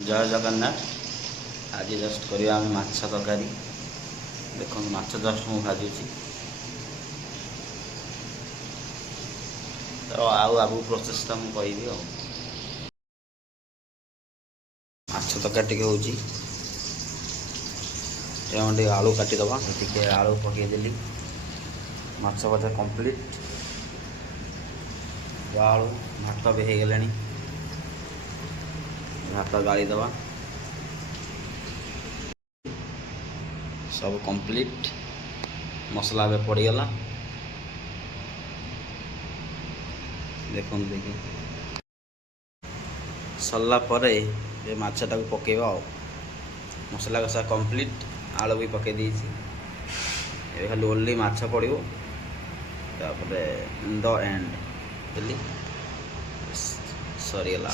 जय जगन्नाथ। आज जस्ट करिया आम माछ तरकारी। देखो माछ जस्ट मु भाजुची तो आगु प्रोसेसटा मु कहबी। माछ तरकारी टिके होची टे आलू काटिदबा टिके आलू पकईदेली माछ भजा कंप्लीट। आलू भात भी हो गलानी भात गाड़ीदबा सब कंप्लीट मसला भी पड़गला। देखो देखिए सरला परे ये माछटा को पकेबा मसला कषा कंप्लीट आलू भी पके देइछि। ए खाली ओनली माछ पड़िबो तापर द एंड सरीगला।